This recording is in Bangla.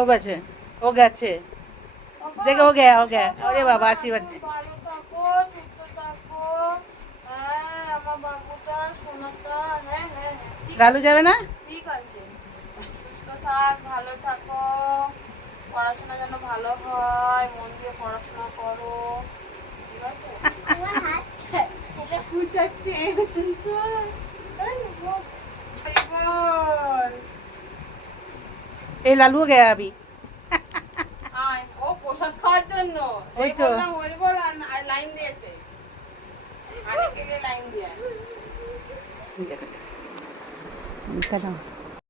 ও গেছে, ও গেছে, দেখে ও গয়া ওরে বাবা আশীর্বাদ দে। ভালো থাকো, সুস্থ থাকো। হ্যাঁ আমার বাবুটা সোনাটা, হ্যাঁ হ্যাঁ হ্যাঁ লালু যাবে না? ঠিক আছে। সুস্থ থাক, ভালো থাকো, পড়াশোনা যেন ভালো হয়, মন দিয়ে পড়াশোনা করো, ঠিক আছে? আমার হাত ছেলে কুচাচ্ছে এই লালুও গয়া আবি। আয়, ও প্রসাদ খাওয়ার জন্য ওই এই তো। বললাম ওই বল আর লাইন দিয়েছে, আগে গেলে লাইন দিয়ে দেখো,